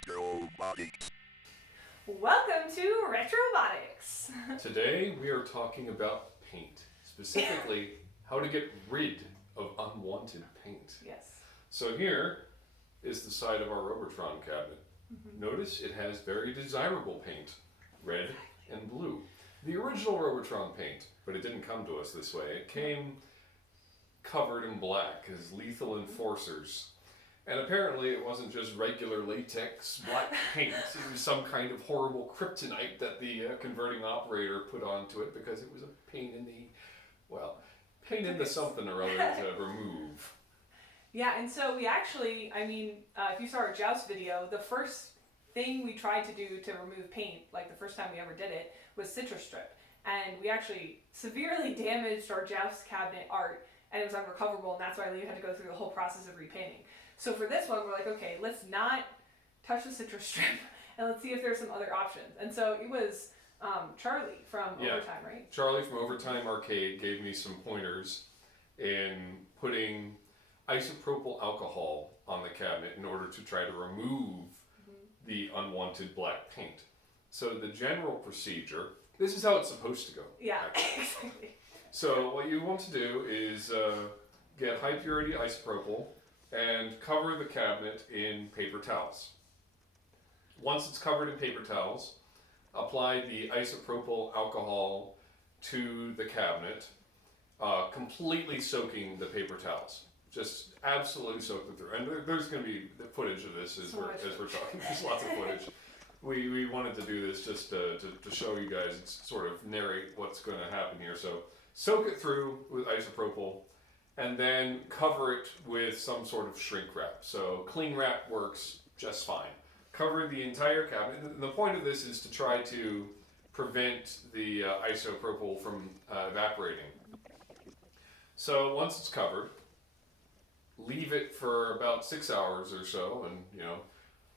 Retrobotics. Welcome to Retrobotics. Today we are talking about paint, specifically how to get rid of unwanted paint. Yes. So here is the side of our Robotron cabinet. Notice it has very desirable paint, red and blue. The original Robotron paint, but it didn't come to us this way. It came covered in black as lethal enforcers. And apparently it wasn't just regular latex black paint, it was some kind of horrible kryptonite that the converting operator put onto it because it was a pain in the something or other to remove. Yeah, and so we actually, if you saw our Joust video, the first thing we tried to do to remove paint, like the first time we ever did it, was citrus strip. And we actually severely damaged our Joust cabinet art, and it was unrecoverable, and that's why we had to go through the whole process of repainting. So for this one, we're like, okay, let's not touch the citrus strip, and let's see if there's some other options. And so it was Charlie from Overtime, right? Charlie from Overtime Arcade gave me some pointers in putting isopropyl alcohol on the cabinet in order to try to remove the unwanted black paint. So the general procedure, this is how it's supposed to go. Yeah, exactly. So what you want to do is get high purity isopropyl and cover the cabinet in paper towels. Once it's covered in paper towels, apply the isopropyl alcohol to the cabinet, completely soaking the paper towels. Just absolutely soak them through. And there's going to be footage of this as we're talking. There's lots of footage. We wanted to do this just to show you guys and sort of narrate what's going to happen here. So soak it through with isopropyl, and then cover it with some sort of shrink wrap. So cling wrap works just fine. Cover the entire cabinet. And the point of this is to try to prevent the isopropyl from evaporating. So once it's covered, leave it for about 6 hours or so, and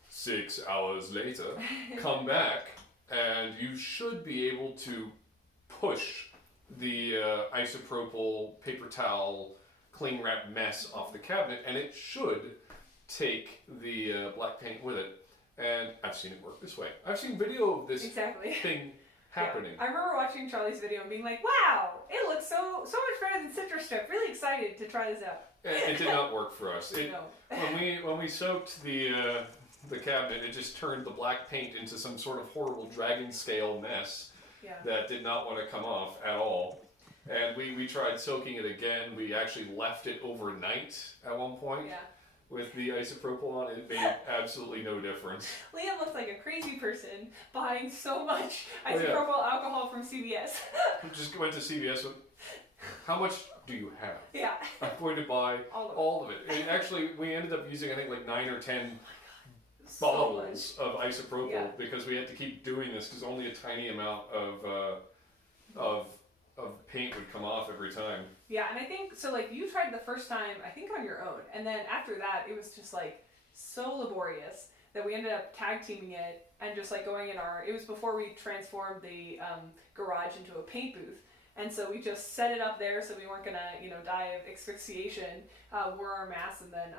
6 hours later, come back, and you should be able to push the isopropyl paper towel cling wrap mess off the cabinet, and it should take the black paint with it. And I've seen it work this way. I've seen video of this thing happening. Yeah. I remember watching Charlie's video and being like, wow, it looks so much better than citrus strip. Really excited to try this out. It did not work for us. No. When we soaked the cabinet, it just turned the black paint into some sort of horrible dragon scale mess that did not want to come off at all. And we tried soaking it again. We actually left it overnight at one point with the isopropyl on. It made absolutely no difference. Liam looks like a crazy person buying so much isopropyl alcohol from CVS. We just went to CVS with, how much do you have? Yeah. I'm going to buy all of it. And actually, we ended up using, I think, like 9 or 10 bottles of isopropyl because we had to keep doing this because only a tiny amount of paint would come off every time. Yeah, and I think, so like you tried the first time, I think on your own, and then after that it was just like so laborious that we ended up tag teaming it and just like going in it was before we transformed the garage into a paint booth. And so we just set it up there so we weren't gonna, die of asphyxiation, wore our masks, and then,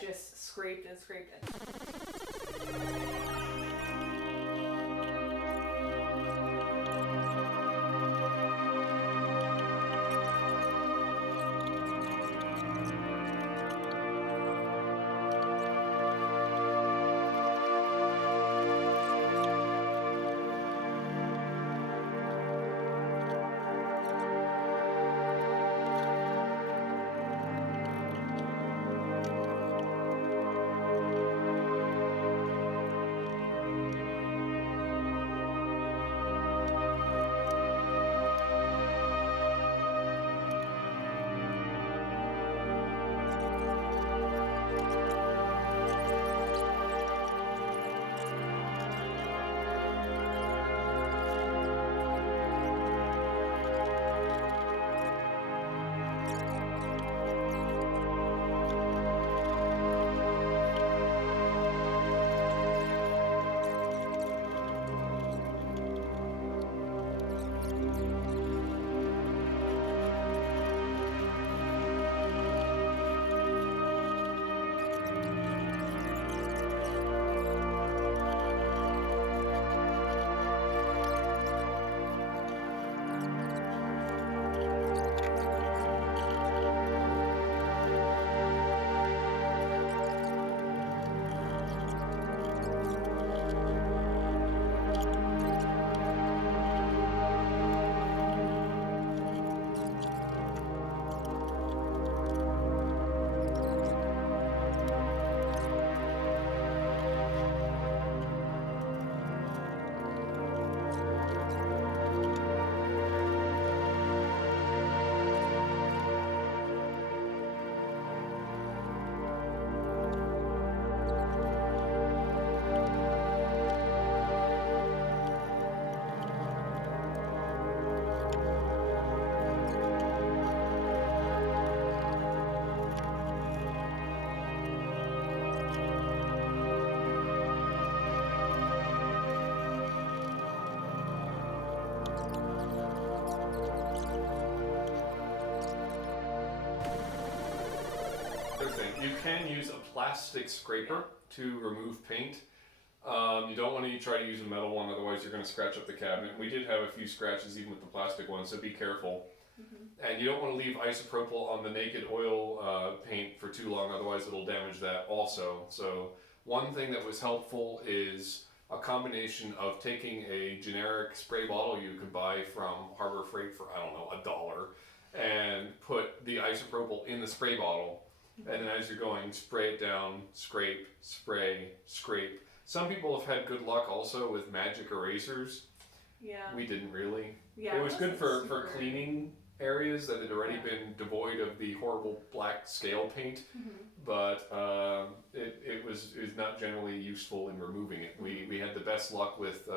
just scraped and scraped it. thing. You can use a plastic scraper to remove paint. You don't want to try to use a metal one, otherwise you're going to scratch up the cabinet. We did have a few scratches even with the plastic one, so be careful. And you don't want to leave isopropyl on the naked oil paint for too long, otherwise it'll damage that also. So one thing that was helpful is a combination of taking a generic spray bottle you can buy from Harbor Freight for, I don't know, $1, and put the isopropyl in the spray bottle. And then as you're going, spray it down, scrape, spray, scrape. Some people have had good luck also with magic erasers. Yeah. We didn't really. Yeah. It was good for cleaning areas that had already been devoid of the horrible black scale paint, but it was not generally useful in removing it. We had the best luck with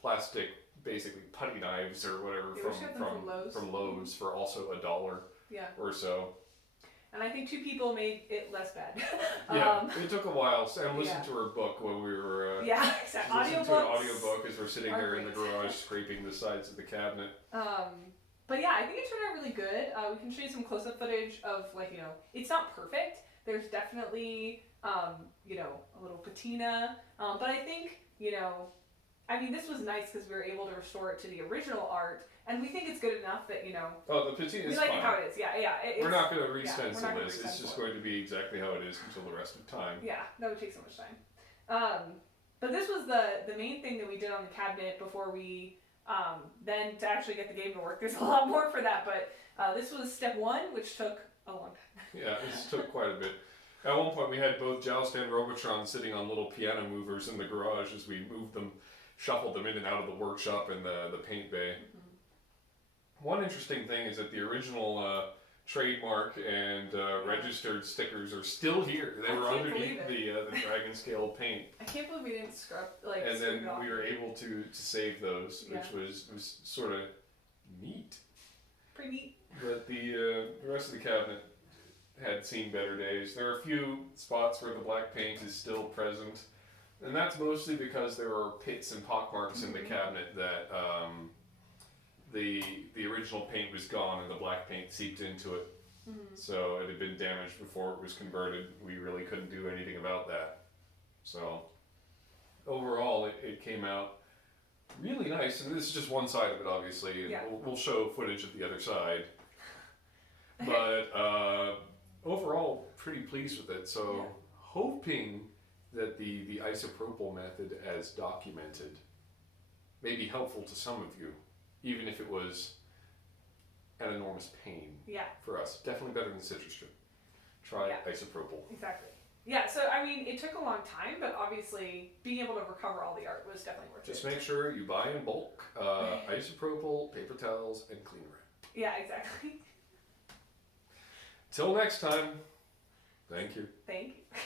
plastic, basically putty knives or whatever from Lowe's for also $1 or so. And I think 2 people made it less bad. It took a while. And listened to her book when we were exactly. Listening to an audiobook as we're sitting there in the garage scraping the sides of the cabinet. But yeah, I think it turned out really good. We can show you some close-up footage of, like, it's not perfect. There's definitely, a little patina. But I think, this was nice because we were able to restore it to the original art. And we think it's good enough that, Oh, the patina is we like fine. it how it is. We're not going to re-stencil this. It's just going to be exactly how it is until the rest of time. Yeah, that would take so much time. But this was the main thing that we did on the cabinet before we... then to actually get the game to work, there's a lot more for that, but this was step 1, which took a long time. Yeah, this took quite a bit. At one point we had both Joust and Robotron sitting on little piano movers in the garage as we moved them, shuffled them in and out of the workshop and the paint bay. One interesting thing is that the original trademark and registered stickers are still here. They were underneath the dragon scale paint. I can't believe we didn't scrub and then it off. we were able to save those, which was sort of neat. Pretty neat. But the rest of the cabinet had seen better days. There are a few spots where the black paint is still present, and that's mostly because there are pits and pockmarks in the cabinet that the original paint was gone and the black paint seeped into it. So it had been damaged before it was converted. We really couldn't do anything about that. So overall it came out really nice, and this is just one side of it obviously, and we'll show footage of the other side. But overall pretty pleased with it. So hoping that the isopropyl method as documented may be helpful to some of you, even if it was an enormous pain for us. Definitely better than citrus strip. Try isopropyl. Exactly. Yeah, so it took a long time, but obviously being able to recover all the art was definitely worth it. Just make sure you buy in bulk, isopropyl, paper towels, and clean wrap. Yeah, exactly. Till next time, thank you. Thank you.